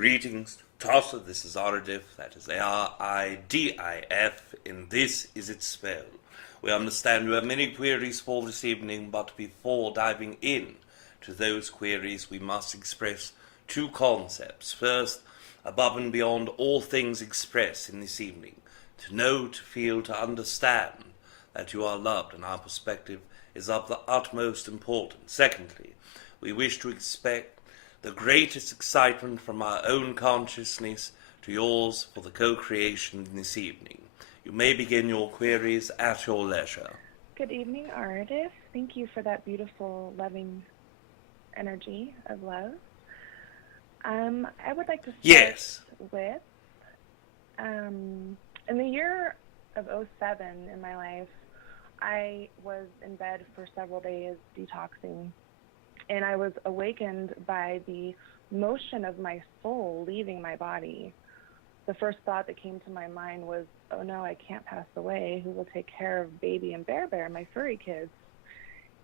Greetings, Tosser, this is Aridif, that is A-R-I-D-I-F, and this is its spell. We understand you have many queries for this evening, but before diving in to those queries, we must express two concepts. First, above and beyond all things expressed in this evening, to know, to feel, to understand that you are loved, and our perspective is of the utmost importance. Secondly, we wish to expect the greatest excitement from our own consciousness to yours for the co-creation this evening. You may begin your queries at your leisure. Good evening, Aridif. Thank you for that beautiful, loving energy of love. I would like to start with, in the year of 2007 in my life, I was in bed for several days detoxing, and I was awakened by the motion of my soul leaving my body. The first thought that came to my mind was, oh no, I can't pass away. Who will take care of Baby and Bear, my furry kids?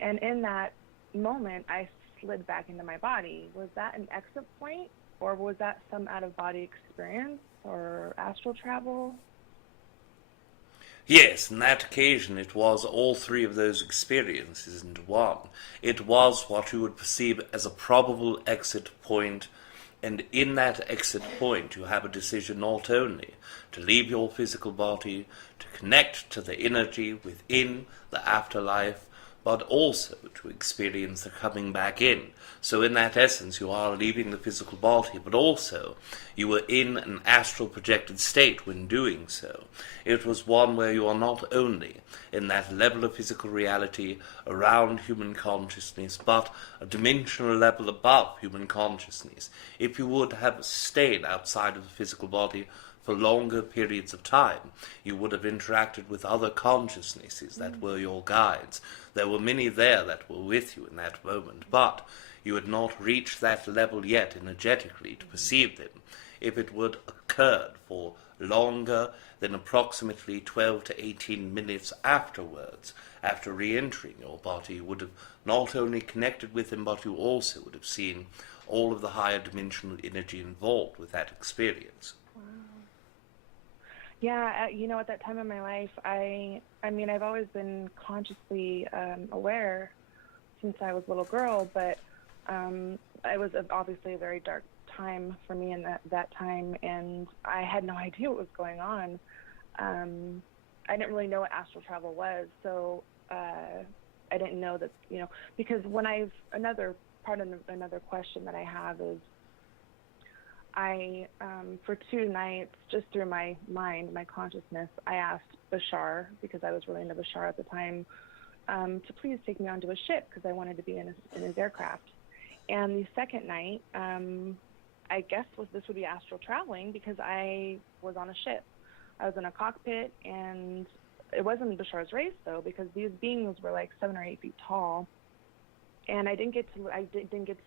And in that moment, I slid back into my body. Was that an exit point, or was that some out-of-body experience or astral travel? Yes, on that occasion it was all three of those experiences into one. It was what you would perceive as a probable exit point, and in that exit point you have a decision not only to leave your physical body, to connect to the energy within the afterlife, but also to experience the coming back in. So in that essence, you are leaving the physical body, but also you were in an astral projected state when doing so. It was one where you are not only in that level of physical reality around human consciousness, but a dimensional level above human consciousness. If you would have stayed outside of the physical body for longer periods of time, you would have interacted with other consciousnesses that were your guides. There were many there that were with you in that moment, but you had not reached that level yet energetically to perceive them. If it would occurred for longer than approximately 12 to 18 minutes afterwards, after re-entering your body, you would have not only connected with them, but you also would have seen all of the higher dimensional energy involved with that experience. Yeah, at that time in my life, I mean, I've always been consciously aware since I was a little girl, but it was obviously a very dark time for me in that time, and I had no idea what was going on. I didn't really know what astral travel was, so I didn't know that, because another question that I have is, for 2 nights, just through my mind, my consciousness, I asked Bashar, because I was really into Bashar at the time, to please take me onto a ship, because I wanted to be in his aircraft. And the second night, I guess this would be astral traveling, because I was on a ship. I was in a cockpit, and it wasn't Bashar's race, though, because these beings were like 7 or 8 feet tall. And I didn't get to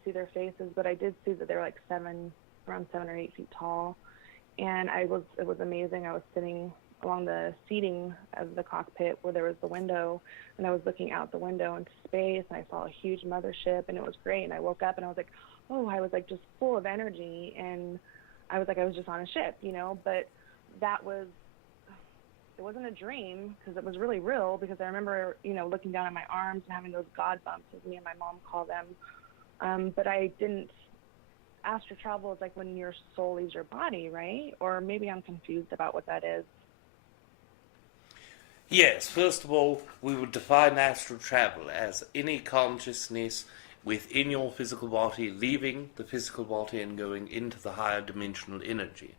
see their faces, but I did see that they were like around 7 or 8 feet tall, and it was amazing. I was sitting along the seating of the cockpit where there was the window, and I was looking out the window into space, and I saw a huge mothership, and it was great. And I woke up and I was like, oh, I was like just full of energy, and I was like, I was just on a ship, but it wasn't a dream, because it was really real, because I remember, looking down at my arms and having those God bumps, as me and my mom call them, but I didn't. Astral travel is like when your soul leaves your body, right? Or maybe I'm confused about what that is. Yes, first of all, we would define astral travel as any consciousness within your physical body leaving the physical body and going into the higher dimensional energy.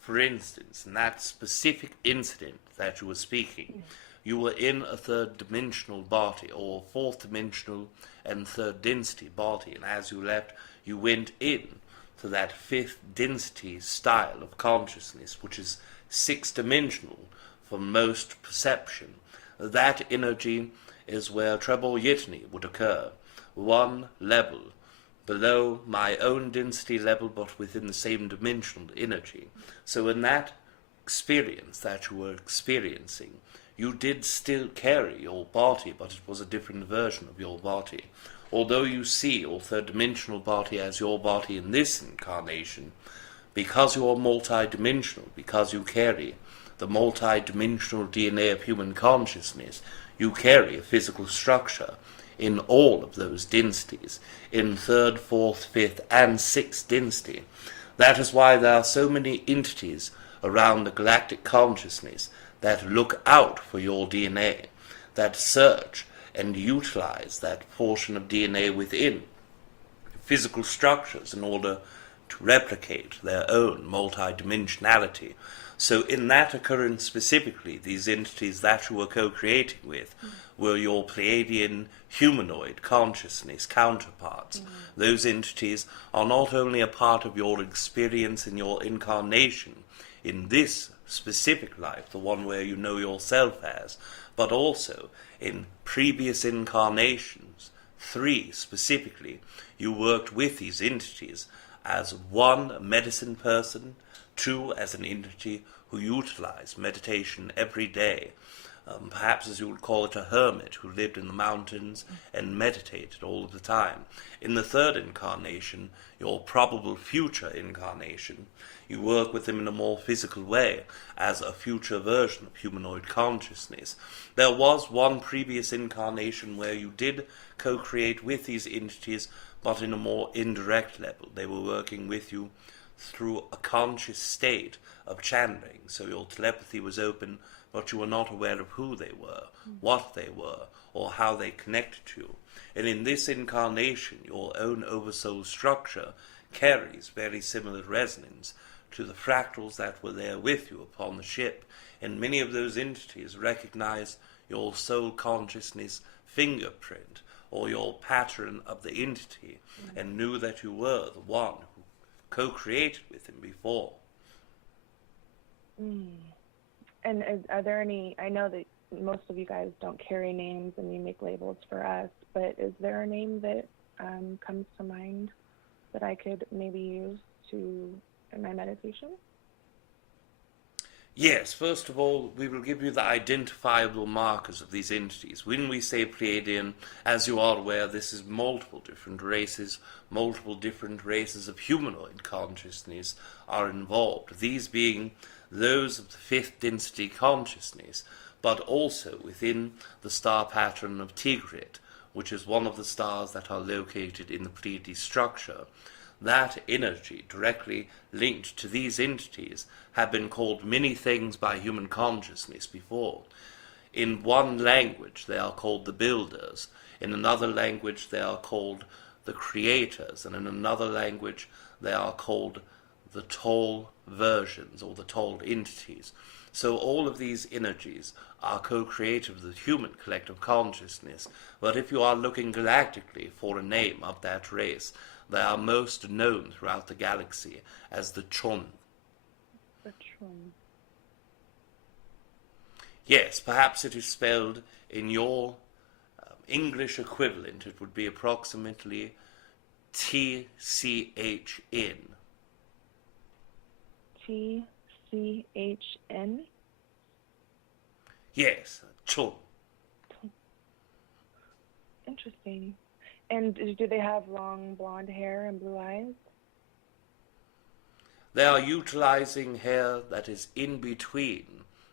For instance, in that specific incident that you were speaking, you were in a third dimensional body, or fourth dimensional and third density body, and as you left, you went in to that fifth density style of consciousness, which is 6-dimensional for most perception. That energy is where TReb Bor yit-NE would occur, one level below my own density level, but within the same dimensional energy. So in that experience that you were experiencing, you did still carry your body, but it was a different version of your body. Although you see your third-dimensional body as your body in this incarnation, because you are multidimensional, because you carry the multidimensional DNA of human consciousness, you carry a physical structure in all of those densities, in third, fourth, fifth, and sixth density. That is why there are so many entities around the galactic consciousness that look out for your DNA, that search and utilize that portion of DNA within physical structures in order to replicate their own multidimensionality. So in that occurrence specifically, these entities that you were co-creating with were your Pleiadian humanoid consciousness counterparts. Those entities are not only a part of your experience in your incarnation in this specific life, the one where you know yourself as, but also in previous incarnations, 3 specifically, you worked with these entities as 1, a medicine person, 2, as an entity who utilized meditation every day, perhaps as you would call it, a hermit who lived in the mountains and meditated all of the time. In the 3rd incarnation, your probable future incarnation, you work with them in a more physical way as a future version of humanoid consciousness. There was one previous incarnation where you did co-create with these entities, but in a more indirect level. They were working with you through a conscious state of channeling, so your telepathy was open, but you were not aware of who they were, what they were, or how they connected to you. And in this incarnation, your own oversoul structure carries very similar resonance to the fractals that were there with you upon the ship, and many of those entities recognize your soul consciousness fingerprint or your pattern of the entity, and knew that you were the one who co-created with him before. And are there any, I know that most of you guys don't carry names and you make labels for us, but is there a name that comes to mind that I could maybe use in my meditation? Yes, first of all, we will give you the identifiable markers of these entities. When we say Pleiadian, as you are aware, this is multiple different races of humanoid consciousness are involved, these being those of the 5th density consciousness, but also within the star pattern of Tigrit, which is one of the stars that are located in the Pleiades structure. That energy directly linked to these entities have been called many things by human consciousness before. In one language they are called the builders, in another language they are called the creators, and in another language they are called the tall versions or the tall entities. So all of these energies are co-creative of the human collective consciousness, but if you are looking galactically for a name of that race, they are most known throughout the galaxy as the Chon. The Chon. Yes, perhaps it is spelled in your English equivalent. It would be approximately TCHN. TCHN? Yes, Chon. Interesting. And do they have long blonde hair and blue eyes? They are utilizing hair that is in between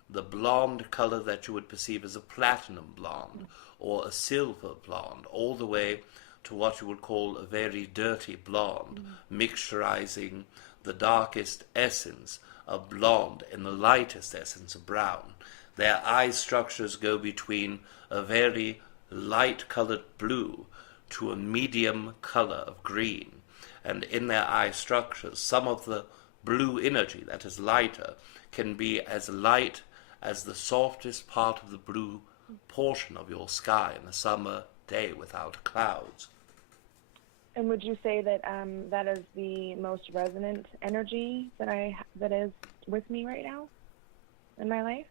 the blonde color that you would perceive as a platinum blonde or a silver blonde, all the way to what you would call a very dirty blonde, mixturizing the darkest essence of blonde and the lightest essence of brown. Their eye structures go between a very light-colored blue to a medium color of green, and in their eye structures, some of the blue energy that is lighter can be as light as the softest part of the blue portion of your sky in a summer day without clouds. And would you say that that is the most resonant energy that is with me right now in my life?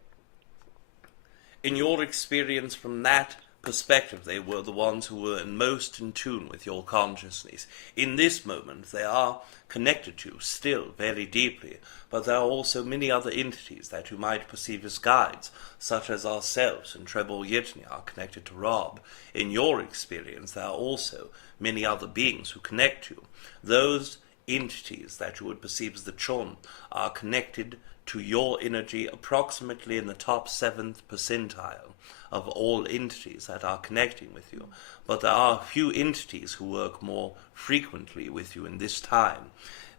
In your experience from that perspective, they were the ones who were most in tune with your consciousness. In this moment, they are connected to you still very deeply, but there are also many other entities that you might perceive as guides, such as ourselves and TReb Bor yit-NE are connected to Rob. In your experience, there are also many other beings who connect you. Those entities that you would perceive as the Chon are connected to your energy approximately in the top 7th percentile of all entities that are connecting with you. But there are a few entities who work more frequently with you in this time.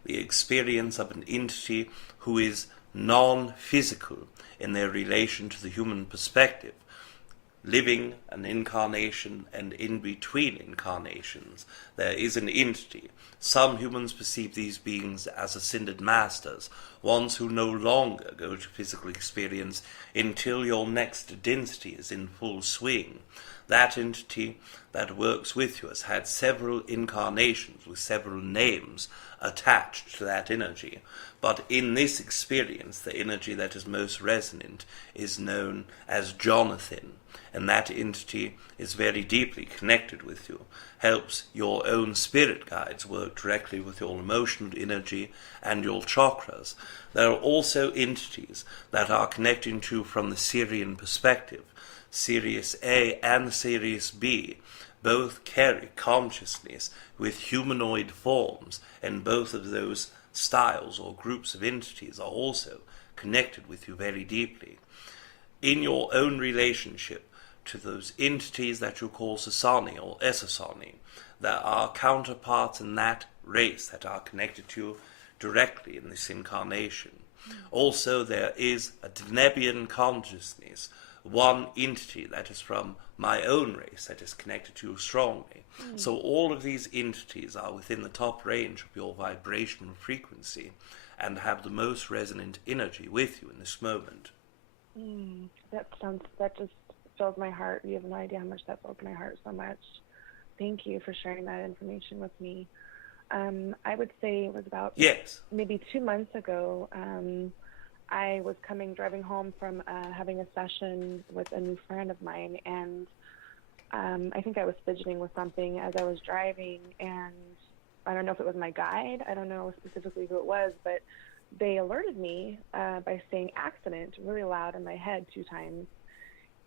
The experience of an entity who is non-physical in their relation to the human perspective, living an incarnation and in between incarnations, there is an entity. Some humans perceive these beings as ascended masters, ones who no longer go to physical experience until your next density is in full swing. That entity that works with you has had several incarnations with several names attached to that energy. But in this experience, the energy that is most resonant is known as Jonathan, and that entity is very deeply connected with you, helps your own spirit guides work directly with your emotional energy and your chakras. There are also entities that are connecting to you from the Syrian perspective. Sirius A and Sirius B both carry consciousness with humanoid forms, and both of those styles or groups of entities are also connected with you very deeply. In your own relationship to those entities that you call Sasani or Esasani, there are counterparts in that race that are connected to you directly in this incarnation. Also, there is a Denebian consciousness, one entity that is from my own race that is connected to you strongly. So all of these entities are within the top range of your vibrational frequency and have the most resonant energy with you in this moment. That just fills my heart. You have no idea how much that fills my heart so much. Thank you for sharing that information with me. I would say it was about maybe 2 months ago. I was driving home from having a session with a new friend of mine, and I think I was fidgeting with something as I was driving, and I don't know if it was my guide. I don't know specifically who it was, but they alerted me by saying accident really loud in my head 2 times.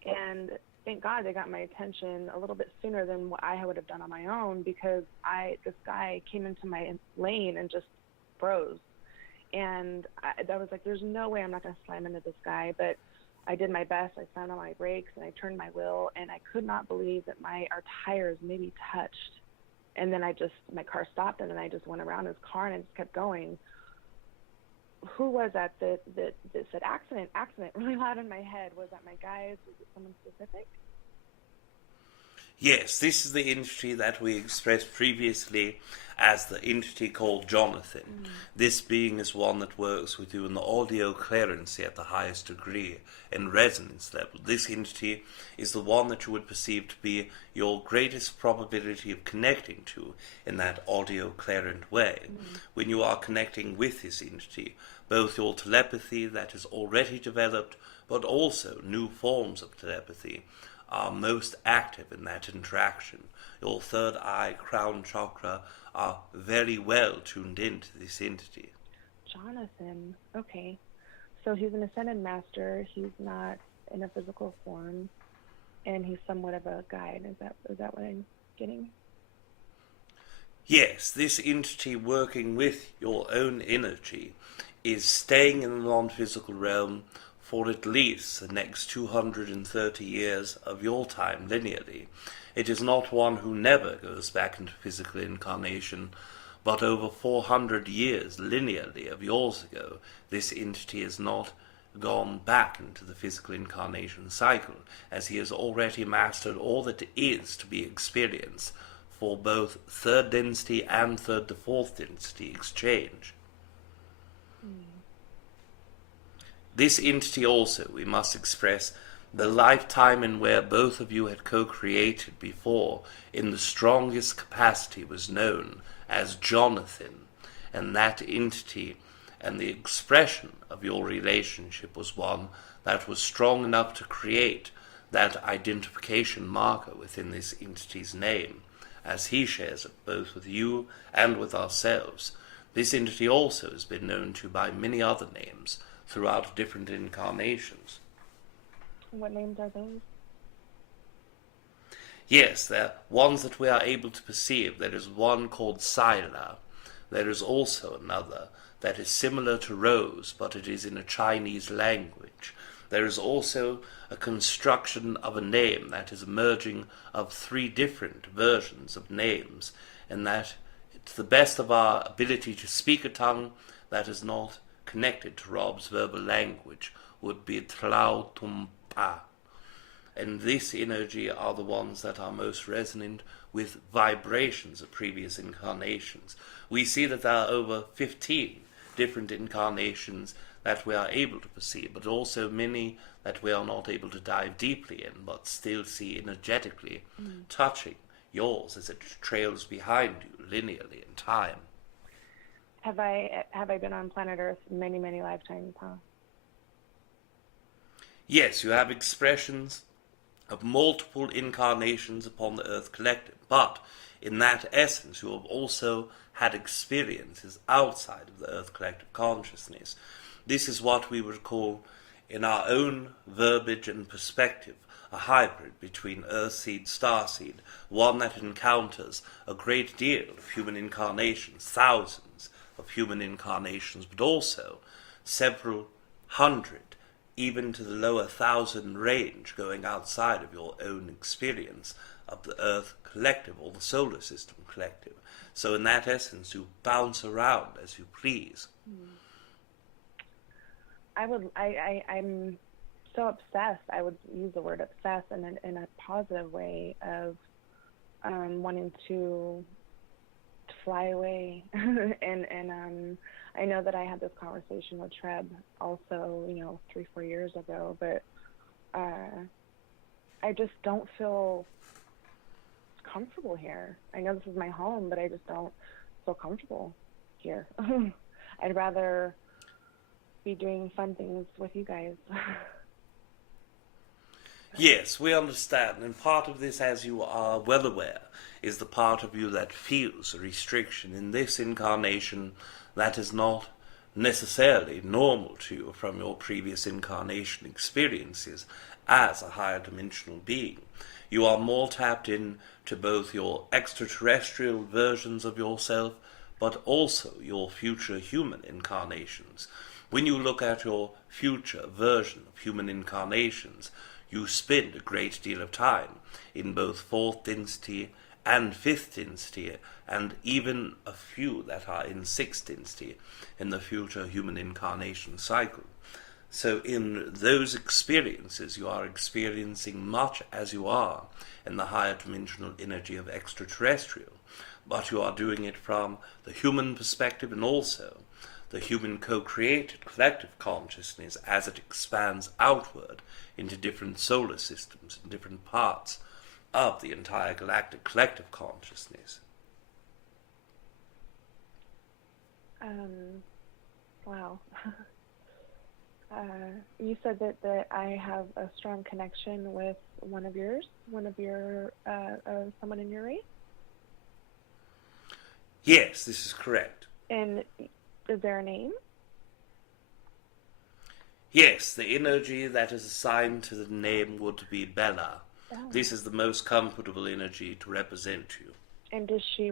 And thank God they got my attention a little bit sooner than what I would have done on my own, because this guy came into my lane and just froze. And I was like, there's no way I'm not going to slam into this guy. But I did my best. I slammed on my brakes and I turned my wheel, and I could not believe that our tires maybe touched. And then my car stopped, and then I just went around his car and I just kept going. Who was that said accident really loud in my head? Was that my guys? Was it someone specific? Yes, this is the entity that we expressed previously as the entity called Jonathan. This being is one that works with you in the audio clarity at the highest degree and resonance level. This entity is the one that you would perceive to be your greatest probability of connecting to in that audio clarent way. When you are connecting with this entity, both your telepathy that is already developed, but also new forms of telepathy, are most active in that interaction. Your third eye, crown chakra, are very well tuned into this entity. Jonathan, okay. So he's an ascended master. He's not in a physical form, and he's somewhat of a guide. Is that what I'm getting? Yes, this entity working with your own energy is staying in the non-physical realm for at least the next 230 years of your time linearly. It is not one who never goes back into physical incarnation, but over 400 years linearly of yours ago, this entity has not gone back into the physical incarnation cycle, as he has already mastered all that is to be experienced for both third density and third to fourth density exchange. This entity also, we must express, the lifetime in where both of you had co-created before in the strongest capacity was known as Jonathan, and that entity and the expression of your relationship was one that was strong enough to create that identification marker within this entity's name, as he shares it both with you and with ourselves. This entity also has been known to by many other names throughout different incarnations. What names are those? Yes, they're ones that we are able to perceive. There is one called Sila. there is also another that is similar to rose, but it is in a Chinese language. There is also a construction of a name that is a merging of three different versions of names, and that, to the best of our ability to speak a tongue that is not connected to Rob's verbal language, would be Tlau Tumpa. And this energy are the ones that are most resonant with vibrations of previous incarnations. We see that there are over 15 different incarnations that we are able to perceive, but also many that we are not able to dive deeply in, but still see energetically touching yours as it trails behind you linearly in time. Have I been on planet Earth many, many lifetimes, huh? Yes, you have expressions of multiple incarnations upon the Earth Collective, but in that essence you have also had experiences outside of the Earth Collective consciousness. This is what we would call, in our own verbiage and perspective, a hybrid between Earthseed, Starseed, one that encounters a great deal of human incarnations, thousands of human incarnations, but also several hundred, even to the lower 1,000 range, going outside of your own experience of the Earth Collective or the Solar System Collective. So in that essence, you bounce around as you please. I'm so obsessed. I would use the word obsessed in a positive way of wanting to fly away. and I know that I had this conversation with Treb also, 3-4 years ago, but I just don't feel comfortable here. I know this is my home, but I just don't feel comfortable here. I'd rather be doing fun things with you guys. Yes, we understand, and part of this, as you are well aware, is the part of you that feels a restriction in this incarnation that is not necessarily normal to you from your previous incarnation experiences as a higher dimensional being. You are more tapped in to both your extraterrestrial versions of yourself, but also your future human incarnations. When you look at your future version of human incarnations, you spend a great deal of time in both fourth density and fifth density, and even a few that are in sixth density in the future human incarnation cycle. So in those experiences, you are experiencing much as you are in the higher dimensional energy of extraterrestrial, but you are doing it from the human perspective and also the human co-created collective consciousness as it expands outward into different solar systems and different parts of the entire galactic collective consciousness. Wow. You said that I have a strong connection with one of your someone in your race? Yes, this is correct. And is there a name? Yes, the energy that is assigned to the name would be Bella. Oh. This is the most comfortable energy to represent you. And does she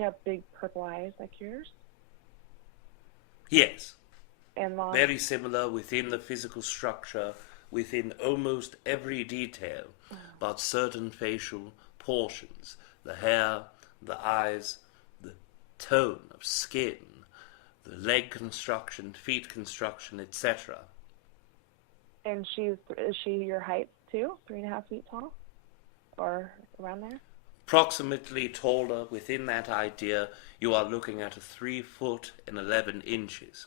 have big purple eyes like yours? Yes. And long? Very similar within the physical structure, within almost every detail, but certain facial portions, the hair, the eyes, the tone of skin, the leg construction, feet construction, etc. And is she your height too? 3.5 feet tall? Or around there? Approximately taller. Within that idea, you are looking at a 3 foot and 11 inches.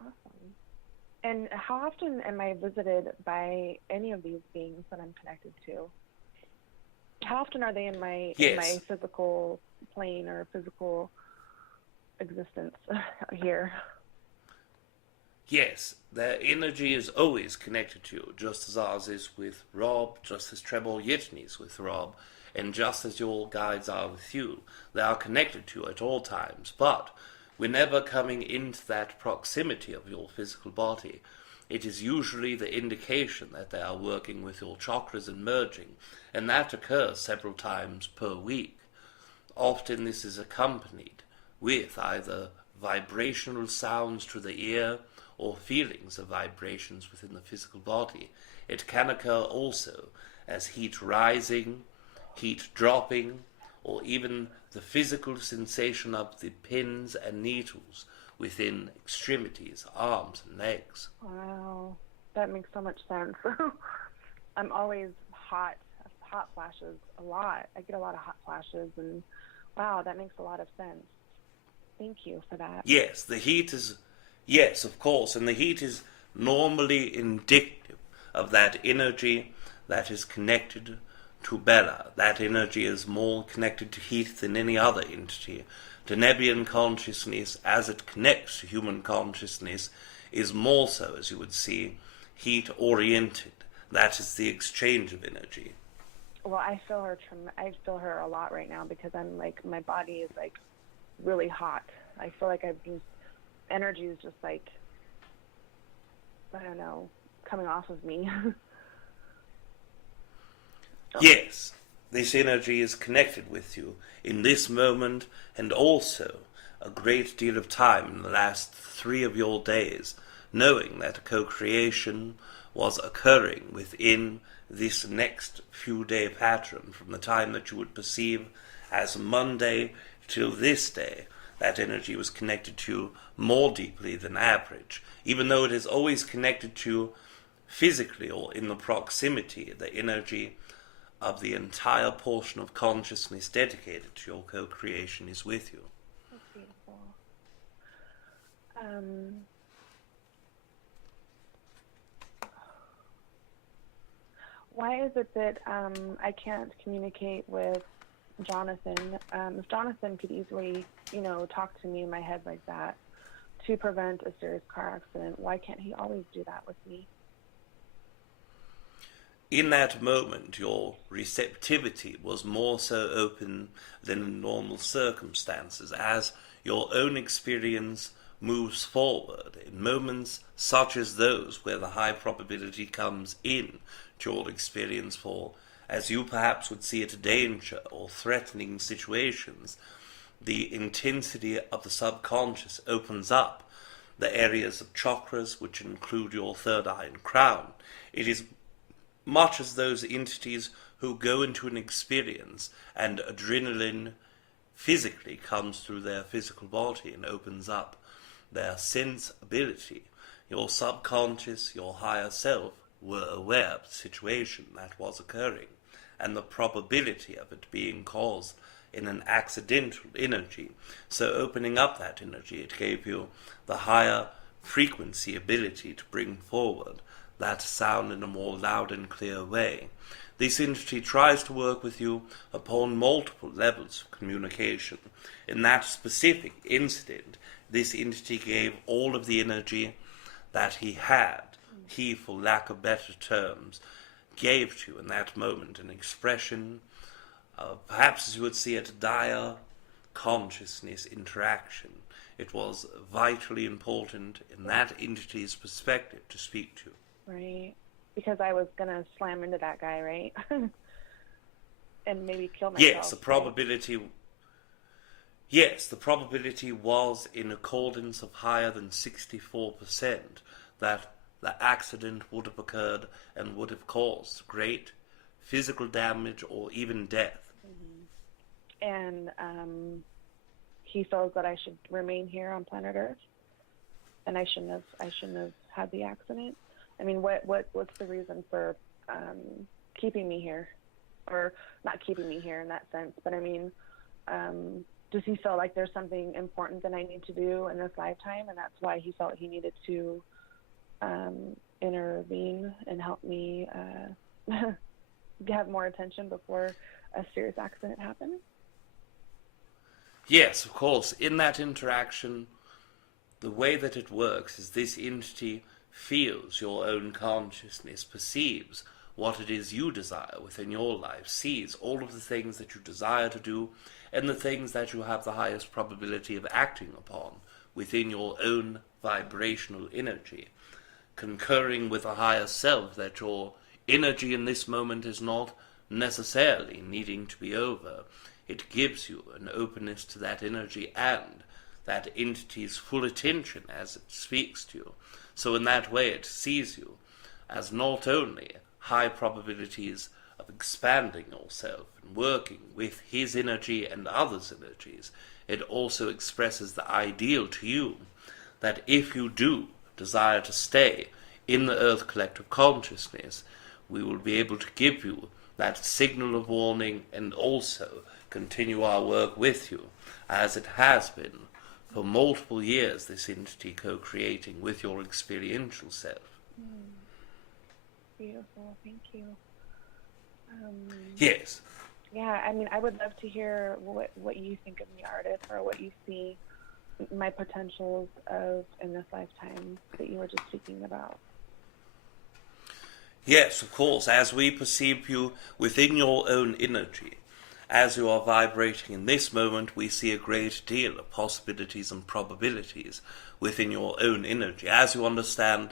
Awesome. And how often am I visited by any of these beings that I'm connected to? How often are they in my physical plane or physical existence here? Yes, their energy is always connected to you, just as ours is with Rob, just as TReb Bor yit-NE is with Rob, and just as your guides are with you. They are connected to you at all times, but whenever coming into that proximity of your physical body, it is usually the indication that they are working with your chakras and merging, and that occurs several times per week. often this is accompanied with either vibrational sounds to the ear or feelings of vibrations within the physical body. It can occur also as heat rising, heat dropping, or even the physical sensation of the pins and needles within extremities, arms and legs. Wow, that makes so much sense. I'm always hot flashes a lot. I get a lot of hot flashes, and wow, that makes a lot of sense. Thank you for that. Yes, the heat is, yes, of course, and the heat is normally indicative of that energy that is connected to Bella. That energy is more connected to heat than any other entity. Denebian consciousness, as it connects to human consciousness, is more so, as you would see, heat-oriented. That is the exchange of energy. Well, I feel her a lot right now because I'm like, my body is like really hot. I feel like energy is just like, I don't know, coming off of me. Yes, this energy is connected with you in this moment, and also a great deal of time in the last 3 of your days, knowing that co-creation was occurring within this next few day pattern from the time that you would perceive as Monday till this day. That energy was connected to you more deeply than average, even though it is always connected to you physically or in the proximity. The energy of the entire portion of consciousness dedicated to your co-creation is with you. That's beautiful. Why is it that I can't communicate with Jonathan? If Jonathan could easily, talk to me in my head like that to prevent a serious car accident, why can't he always do that with me? In that moment, your receptivity was more so open than in normal circumstances, as your own experience moves forward. In moments such as those where the high probability comes in to your experience for, as you perhaps would see it, danger or threatening situations, the intensity of the subconscious opens up the areas of chakras which include your third eye and crown. It is much as those entities who go into an experience and adrenaline physically comes through their physical body and opens up their sense ability. Your subconscious, your higher self, were aware of the situation that was occurring and the probability of it being caused in an accidental energy. So opening up that energy, it gave you the higher frequency ability to bring forward that sound in a more loud and clear way. This entity tries to work with you upon multiple levels of communication. In that specific incident, this entity gave all of the energy that he had. He, for lack of better terms, gave to you in that moment an expression of, perhaps as you would see it, dire consciousness interaction. It was vitally important in that entity's perspective to speak to. Right. Because I was going to slam into that guy, right? And maybe kill myself. Yes, the probability... Right? Yes, the probability was in accordance of higher than 64% that the accident would have occurred and would have caused great physical damage or even death. Mm-hmm. And he feels that I should remain here on planet Earth, and I shouldn't have had the accident. I mean, what's the reason for keeping me here, or not keeping me here in that sense? But I mean, does he feel like there's something important that I need to do in this lifetime, and that's why he felt he needed to intervene and help me have more attention before a serious accident happens? Yes, of course. In that interaction, the way that it works is this entity feels your own consciousness, perceives what it is you desire within your life, sees all of the things that you desire to do and the things that you have the highest probability of acting upon within your own vibrational energy, concurring with a higher self that your energy in this moment is not necessarily needing to be over. it gives you an openness to that energy and that entity's full attention as it speaks to you. So in that way it sees you as not only high probabilities of expanding yourself and working with his energy and others' energies, it also expresses the ideal to you that if you do desire to stay in the Earth collective consciousness, we will be able to give you that signal of warning and also continue our work with you, as it has been for multiple years, this entity co-creating with your experiential self. Beautiful, thank you. Yes. Yeah, I mean, I would love to hear what you think of me, Aridif, or what you see my potentials of in this lifetime that you were just speaking about. Yes, of course, as we perceive you within your own energy, as you are vibrating in this moment, we see a great deal of possibilities and probabilities within your own energy. As you understand,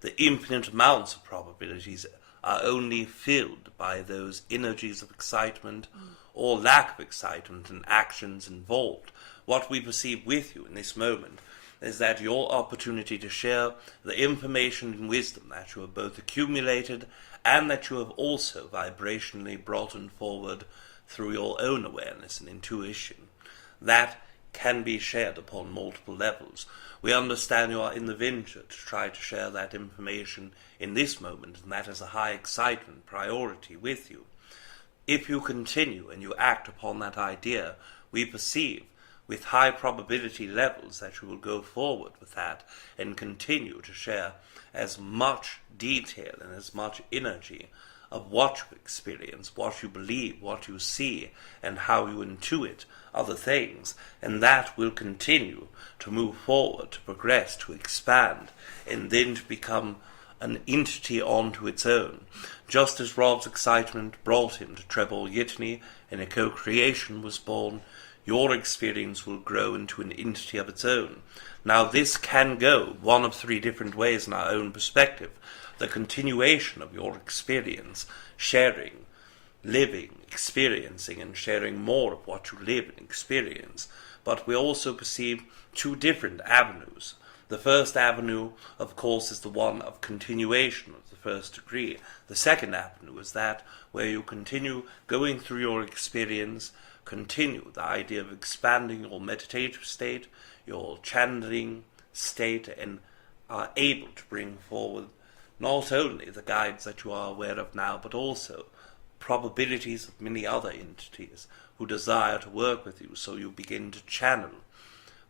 the infinite amounts of probabilities are only filled by those energies of excitement or lack of excitement and actions involved. What we perceive with you in this moment is that your opportunity to share the information and wisdom that you have both accumulated and that you have also vibrationally brought forward through your own awareness and intuition, that can be shared upon multiple levels. We understand you are in the venture to try to share that information in this moment, and that is a high excitement priority with you. If you continue and you act upon that idea, we perceive with high probability levels that you will go forward with that and continue to share as much detail and as much energy of what you experience, what you believe, what you see, and how you intuit other things, and that will continue to move forward, to progress, to expand, and then to become an entity onto its own. Just as Rob's excitement brought him to TReb Bor yit-NE and a co-creation was born, your experience will grow into an entity of its own. Now this can go one of three different ways in our own perspective. The continuation of your experience, sharing, living, experiencing, and sharing more of what you live and experience. But we also perceive two different avenues. The first avenue, of course, is the one of continuation of the first degree. The second avenue is that where you continue going through your experience, continue the idea of expanding your meditative state, your channeling state, and are able to bring forward not only the guides that you are aware of now, but also probabilities of many other entities who desire to work with you, so you begin to channel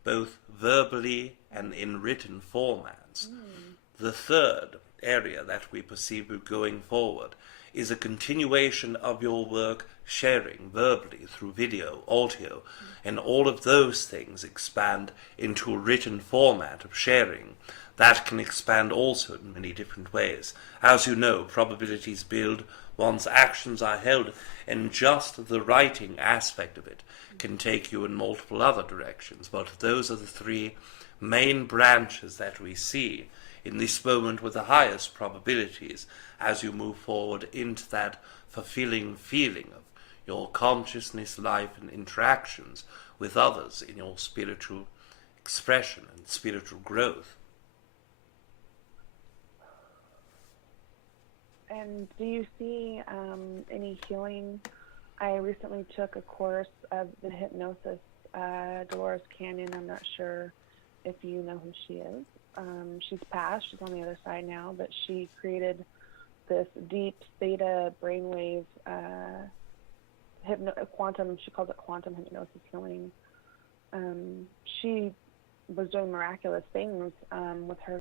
both verbally and in written formats. The third area that we perceive you going forward is a continuation of your work sharing verbally through video, audio, and all of those things expand into a written format of sharing. That can expand also in many different ways. As you know, probabilities build, one's actions are held, and just the writing aspect of it can take you in multiple other directions. But those are the three main branches that we see in this moment with the highest probabilities as you move forward into that fulfilling feeling of your consciousness, life, and interactions with others in your spiritual expression and spiritual growth. And do you see any healing? I recently took a course of the hypnosis, Dolores Canyon. I'm not sure if you know who she is. She's passed. She's on the other side now, but she created this deep theta brainwave quantum. She calls it quantum hypnosis healing. She was doing miraculous things with her